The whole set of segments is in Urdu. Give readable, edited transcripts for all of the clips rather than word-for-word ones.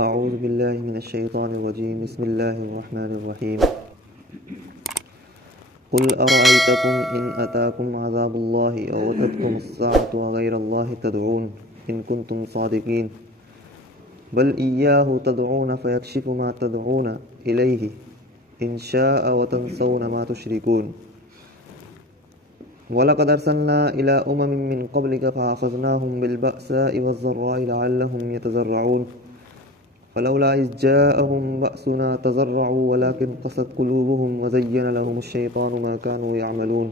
اعوذ باللہ من الشیطان الرجیم بسم اللہ الرحمن الرحیم قل ارأیتکم ان اتاکم عذاب اللہ او اتتکم الساعۃ وغیر اللہ تدعون ان کنتم صادقین بل ایاہ تدعون فیکشف ما تدعون الیہ ان شاء وتنسون ما تشرکون وَلَقَدْ أَرْسَلْنَا إِلَىٰ أُمَمٍ مِّن قَبْلِكَ فَأَخَذْنَاهُم بِالْبَأْسَاءِ وَالضَّرَّاءِ لَعَلَّهُمْ يَتَضَرَّعُونَ فَلَوْلَا إِذْ جَاءَهُم بَأْسُنَا تَضَرَّعُوا وَلَٰكِنْ قَسَتْ قُلُوبُهُمْ وَزَيَّنَ لَهُمُ الشَّيْطَانُ مَا كَانُوا يَعْمَلُونَ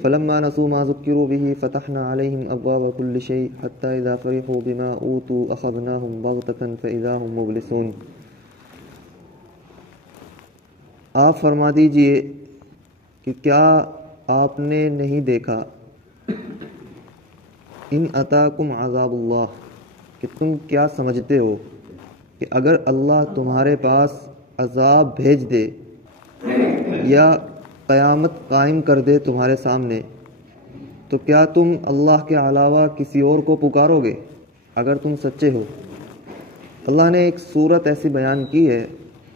فَلَمَّا نَسُوا مَا ذُكِّرُوا بِهِ فَتَحْنَا عَلَيْهِمْ أَبْوَابَ كُلِّ شَيْءٍ حَتَّىٰ إِذَا فَرِحُوا بِمَا أُوتُوا أَخَذْنَاهُمْ بَغْتَةً فَإِذَا هُم مُّبْلِسُونَ۔ آپ فرما دیجئے کہ کیا آپ نے نہیں دیکھا ان اتاکم عذاب اللہ کہ تم کیا سمجھتے ہو کہ اگر اللہ تمہارے پاس عذاب بھیج دے یا قیامت قائم کر دے تمہارے سامنے تو کیا تم اللہ کے علاوہ کسی اور کو پکارو گے اگر تم سچے ہو؟ اللہ نے ایک صورت ایسی بیان کی ہے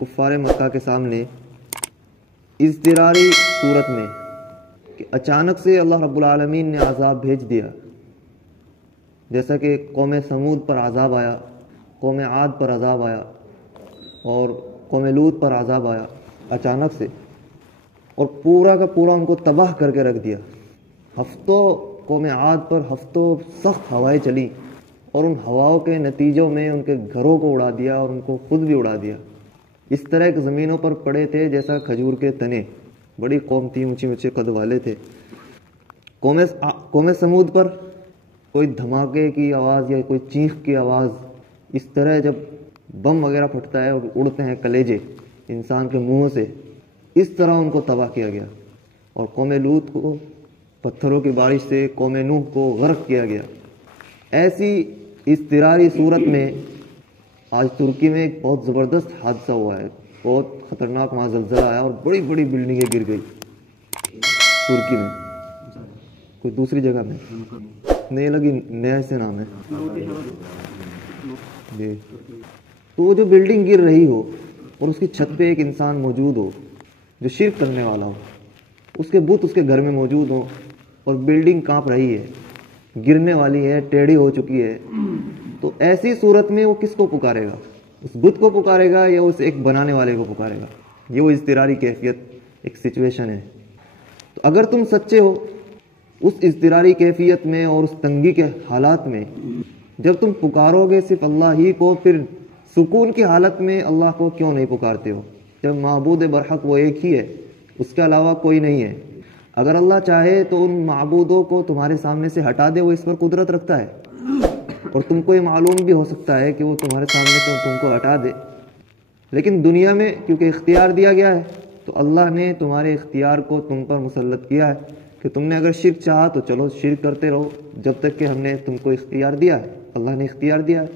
کفار مکہ کے سامنے اضطراری صورت میں کہ اچانک سے اللہ رب العالمین نے عذاب بھیج دیا، جیسا کہ قوم سمود پر عذاب آیا، قوم عاد پر عذاب آیا اور قوم لوط پر عذاب آیا اچانک سے، اور پورا کا پورا ان کو تباہ کر کے رکھ دیا۔ ہفتوں قوم عاد پر ہفتوں سخت ہوائیں چلی اور ان ہواؤں کے نتیجوں میں ان کے گھروں کو اڑا دیا اور ان کو خود بھی اڑا دیا۔ اس طرح ایک زمینوں پر پڑے تھے جیسا کھجور کے تنے، بڑی قوم تھی، اونچے اونچے قد والے تھے۔ قوم سمود پر کوئی دھماکے کی آواز یا کوئی چیخ کی آواز، اس طرح جب بم وغیرہ پھٹتا ہے اور اڑتے ہیں کلیجے انسان کے منہ سے، اس طرح ان کو تباہ کیا گیا۔ اور قوم لوط کو پتھروں کی بارش سے، قوم نوح کو غرق کیا گیا۔ ایسی اضطراری صورت میں آج ترکی میں ایک بہت زبردست حادثہ ہوا ہے، بہت خطرناک وہاں زلزلہ آیا اور بڑی بڑی بلڈنگیں گر گئی ترکی میں، کوئی دوسری جگہ میں نہیں لگی، نیا سے نام ہے جی۔ تو وہ جو بلڈنگ گر رہی ہو اور اس کی چھت پہ ایک انسان موجود ہو جو شرک کرنے والا ہو، اس کے بت اس کے گھر میں موجود ہو اور بلڈنگ کانپ رہی ہے، گرنے والی ہے، ٹیڑھی ہو چکی ہے، تو ایسی صورت میں وہ کس کو پکارے گا؟ اس بت کو پکارے گا یا اس ایک بنانے والے کو پکارے گا؟ یہ وہ اضطراری کیفیت ایک سچویشن ہے۔ تو اگر تم سچے ہو اس اضطراری کیفیت میں اور اس تنگی کے حالات میں جب تم پکارو گے صرف اللہ ہی کو، پھر سکون کی حالت میں اللہ کو کیوں نہیں پکارتے ہو جب معبود برحق وہ ایک ہی ہے، اس کے علاوہ کوئی نہیں ہے؟ اگر اللہ چاہے تو ان معبودوں کو تمہارے سامنے سے ہٹا دے، وہ اس پر قدرت رکھتا ہے، اور تم کو یہ معلوم بھی ہو سکتا ہے کہ وہ تمہارے سامنے سے تم کو ہٹا دے، لیکن دنیا میں کیونکہ اختیار دیا گیا ہے تو اللہ نے تمہارے اختیار کو تم پر مسلط کیا ہے کہ تم نے اگر شرک چاہا تو چلو شرک کرتے رہو جب تک کہ ہم نے تم کو اختیار دیا ہے، اللہ نے اختیار دیا ہے۔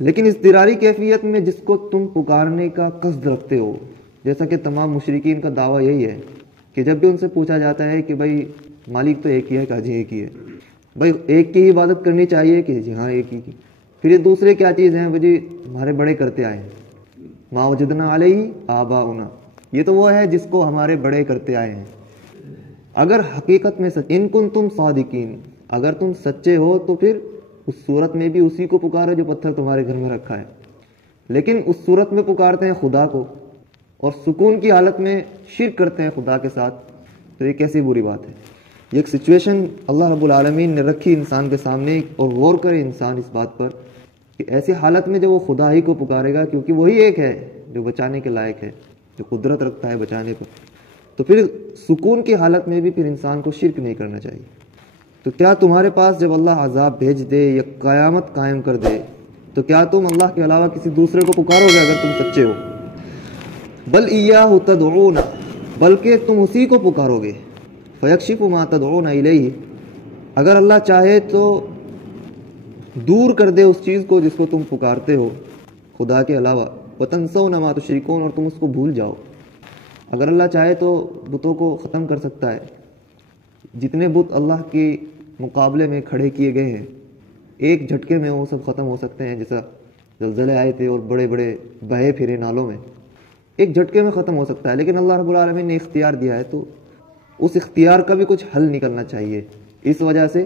لیکن اضطراری کیفیت میں جس کو تم پکارنے کا قصد رکھتے ہو، جیسا کہ تمام مشرکین کا دعویٰ یہی ہے کہ جب بھی ان سے پوچھا جاتا ہے کہ بھائی مالک تو ایک ہی ہے، کہا جی ایک ہی ہے، بھائی ایک کی عبادت کرنی چاہیے کہ جی ہاں ایک ہی کی، پھر یہ دوسرے کیا چیز ہیں؟ جی ہمارے بڑے کرتے آئے ہیں، ما وجدنا علیہ آباؤنا، یہ تو وہ ہے جس کو ہمارے بڑے کرتے آئے ہیں۔ اگر حقیقت میں ان کنتم صادقین، اگر تم سچے ہو تو پھر اس صورت میں بھی اسی کو پکارو جو پتھر تمہارے گھر میں رکھا ہے، لیکن اس صورت میں پکارتے ہیں خدا کو اور سکون کی حالت میں شرک کرتے ہیں خدا کے ساتھ، تو یہ کیسی بری بات ہے؟ یہ ایک سچویشن اللہ رب العالمین نے رکھی انسان کے سامنے، اور غور کرے انسان اس بات پر کہ ایسی حالت میں جب وہ خدا ہی کو پکارے گا، کیونکہ وہی ایک ہے جو بچانے کے لائق ہے، جو قدرت رکھتا ہے بچانے پر، تو پھر سکون کی حالت میں بھی پھر انسان کو شرک نہیں کرنا چاہیے۔ تو کیا تمہارے پاس جب اللہ عذاب بھیج دے یا قیامت قائم کر دے تو کیا تم اللہ کے علاوہ کسی دوسرے کو پکارو گے اگر تم سچے ہو؟ بل ایاہ تدعون، بلکہ تم اسی کو پکارو گے، فیکشف ما تدعون الیہ، اگر اللہ چاہے تو دور کر دے اس چیز کو جس کو تم پکارتے ہو خدا کے علاوہ، وتنسون ما تشرکون، اور تم اس کو بھول جاؤ۔ اگر اللہ چاہے تو بتوں کو ختم کر سکتا ہے، جتنے بت اللہ کے مقابلے میں کھڑے کیے گئے ہیں ایک جھٹکے میں وہ سب ختم ہو سکتے ہیں، جیسا زلزلے آئے تھے اور بڑے بڑے بہے پھرے نالوں میں، ایک جھٹکے میں ختم ہو سکتا ہے، لیکن اللہ رب العالمین نے اختیار دیا ہے تو اس اختیار کا بھی کچھ حل نکلنا چاہیے. اس وجہ سے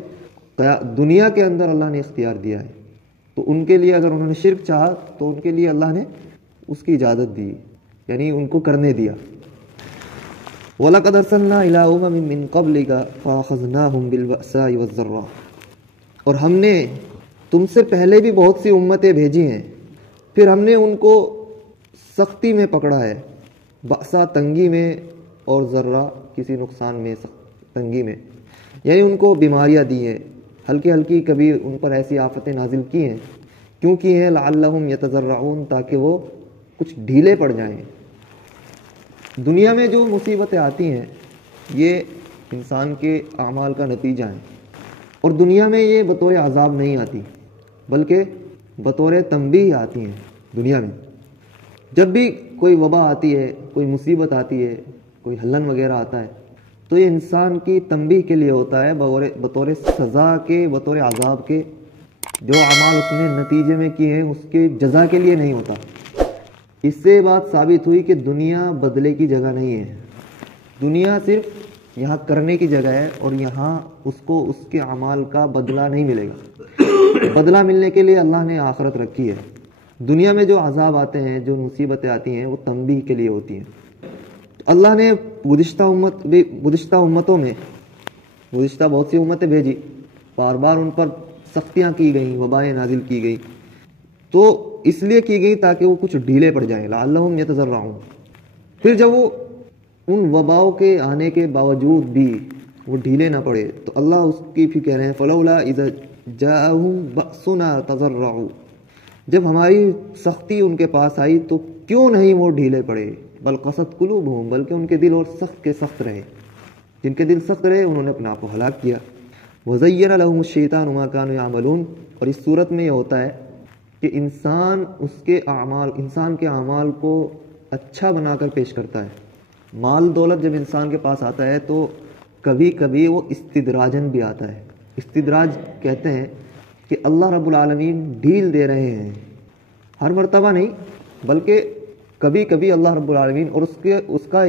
دنیا کے اندر اللہ نے اختیار دیا ہے، تو ان کے لیے اگر انہوں نے شرک چاہا تو ان کے لیے اللہ نے اس کی اجازت دی، یعنی ان کو کرنے دیا. وَلَقَدْ أَرْسَلْنَا إِلَىٰ أُمَمٍ مِّن قَبْلِكَ فَأَخَذْنَاهُمْ بِالْبَأْسَاءِ وَالضَّرَّاءِ، اور ہم نے تم سے پہلے بھی بہت سی امتیں بھیجی ہیں، پھر ہم نے ان کو سختی میں پکڑا ہے، بأسا تنگی میں، اور ذرہ کسی نقصان میں، تنگی میں، یعنی ان کو بیماریاں دی ہیں، ہلکی ہلکی کبھی ان پر ایسی آفتیں نازل کی ہیں. کیوں کی ہیں؟ لعلہم یتضرعون، تاکہ وہ کچھ ڈھیلے پڑ جائیں. دنیا میں جو مصیبتیں آتی ہیں یہ انسان کے اعمال کا نتیجہ ہیں، اور دنیا میں یہ بطور عذاب نہیں آتی بلکہ بطور تنبیہ آتی ہیں. دنیا میں جب بھی کوئی وبا آتی ہے، کوئی مصیبت آتی ہے، کوئی ہلن وغیرہ آتا ہے، تو یہ انسان کی تنبیہ کے لیے ہوتا ہے، بطور سزا کے، بطور عذاب کے. جو اعمال اس نے نتیجے میں کیے ہیں اس کے جزا کے لیے نہیں ہوتا. اس سے بات ثابت ہوئی کہ دنیا بدلے کی جگہ نہیں ہے. دنیا صرف یہاں کرنے کی جگہ ہے، اور یہاں اس کو اس کے اعمال کا بدلہ نہیں ملے گا. بدلہ ملنے کے لیے اللہ نے آخرت رکھی ہے. دنیا میں جو عذاب آتے ہیں، جو مصیبتیں آتی ہیں، وہ تنبیہ کے لیے ہوتی ہیں. اللہ نے گزشتہ امتوں میں گزشتہ بہت سی امتیں بھیجی، بار بار ان پر سختیاں کی گئیں، وبائیں نازل کی گئی، تو اس لیے کی گئی تاکہ وہ کچھ ڈھیلے پڑ جائیں، لعلہم یتضرعون. پھر جب وہ ان وباؤں کے آنے کے باوجود بھی وہ ڈھیلے نہ پڑے تو اللہ اس کی پھر کہہ رہے ہیں فلولا اذا جاءہم بأسنا تضرعوا، جب ہماری سختی ان کے پاس آئی تو کیوں نہیں وہ ڈھیلے پڑے. بل قست قلوبہم، بلکہ ان کے دل اور سخت کے سخت رہے. جن کے دل سخت رہے انہوں نے اپنے آپ کو ہلاک کیا. وزین لهم الشیطان ما كانوا يعملون، اور اس صورت میں یہ ہوتا ہے کہ انسان کے اعمال کو اچھا بنا کر پیش کرتا ہے. مال دولت جب انسان کے پاس آتا ہے تو کبھی کبھی وہ استدراجن بھی آتا ہے. استدراج کہتے ہیں کہ اللہ رب العالمین ڈھیل دے رہے ہیں، ہر مرتبہ نہیں بلکہ کبھی کبھی اللہ رب العالمین، اور اس کا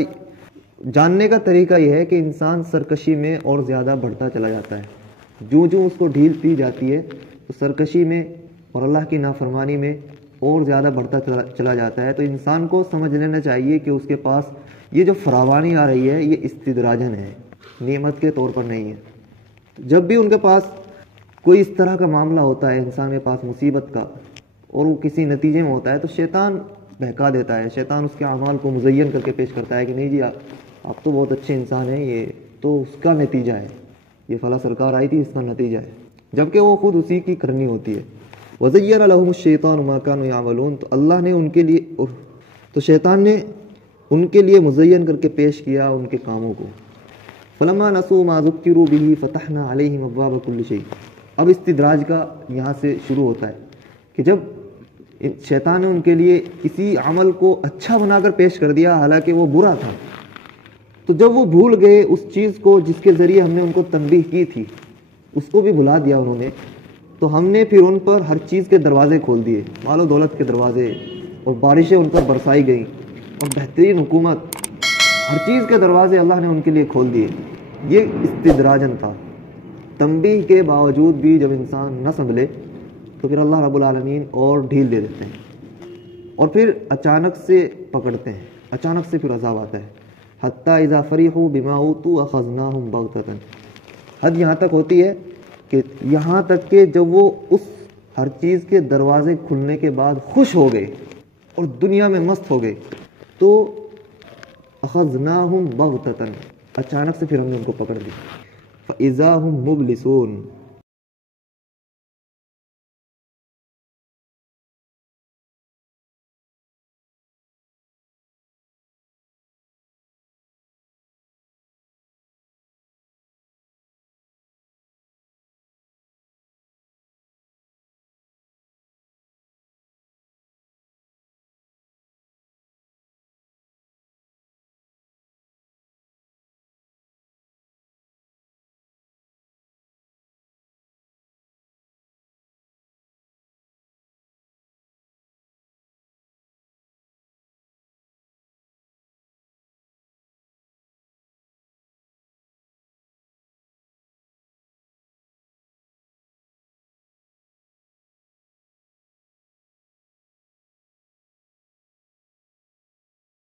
جاننے کا طریقہ یہ ہے کہ انسان سرکشی میں اور زیادہ بڑھتا چلا جاتا ہے. جو اس کو ڈھیل دی جاتی ہے تو سرکشی میں اور اللہ کی نافرمانی میں اور زیادہ بڑھتا چلا جاتا ہے. تو انسان کو سمجھ لینا چاہیے کہ اس کے پاس یہ جو فراوانی آ رہی ہے یہ استدراجن ہے، نعمت کے طور پر نہیں ہے. جب بھی ان کے پاس کوئی اس طرح کا معاملہ ہوتا ہے انسان کے پاس مصیبت کا، اور وہ کسی نتیجے میں ہوتا ہے، تو شیطان بہکا دیتا ہے. شیطان اس کے اعمال کو مزین کر کے پیش کرتا ہے کہ نہیں جی آپ تو بہت اچھے انسان ہیں، یہ تو اس کا نتیجہ ہے، یہ فلاں سرکار آئی تھی اس کا نتیجہ ہے، جبکہ وہ خود اسی کی کرنی ہوتی ہے. وَزَيَّنَ لَهُمُ الشَّيْطَانُ مَا كَانُوا يَعْمَلُونَ، تو اللہ نے ان کے لیے، تو شیطان نے ان کے لیے مزین کر کے پیش کیا ان کے کاموں کو. فَلَمَّا نَسُوا مَا ذُكِّرُوا بِهِ فَتَحْنَا عَلَيْهِمْ أَبْوَابَ كُلِّ شَيْءٍ. اب استدراج کا یہاں سے شروع ہوتا ہے کہ جب شیطان نے ان کے لیے کسی عمل کو اچھا بنا کر پیش کر دیا حالانکہ وہ برا تھا، تو جب وہ بھول گئے اس چیز کو جس کے ذریعے ہم نے ان کو تنبیہ کی تھی، اس کو بھی بھلا دیا انہوں نے، تو ہم نے پھر ان پر ہر چیز کے دروازے کھول دیے، مال و دولت کے دروازے، اور بارشیں ان پر برسائی گئیں، اور بہترین حکومت، ہر چیز کے دروازے اللہ نے ان کے لیے کھول دیے. یہ استدراجن تھا. تنبیہ کے باوجود بھی جب انسان نہ سنبھلے تو پھر اللہ رب العالمین اور ڈھیل دے دیتے ہیں، اور پھر اچانک سے پکڑتے ہیں، اچانک سے پھر عذاب آتا ہے. حتیٰ اذا فریحوا بما اوتوا اخذناهم بغتۃ، حد یہاں تک ہوتی ہے کہ یہاں تک کہ جب وہ اس ہر چیز کے دروازے کھلنے کے بعد خوش ہو گئے اور دنیا میں مست ہو گئے، تو اخذناهم بغتۃ، اچانک سے پھر ہم نے ان کو پکڑ لیا. فاذا هم مبلسون،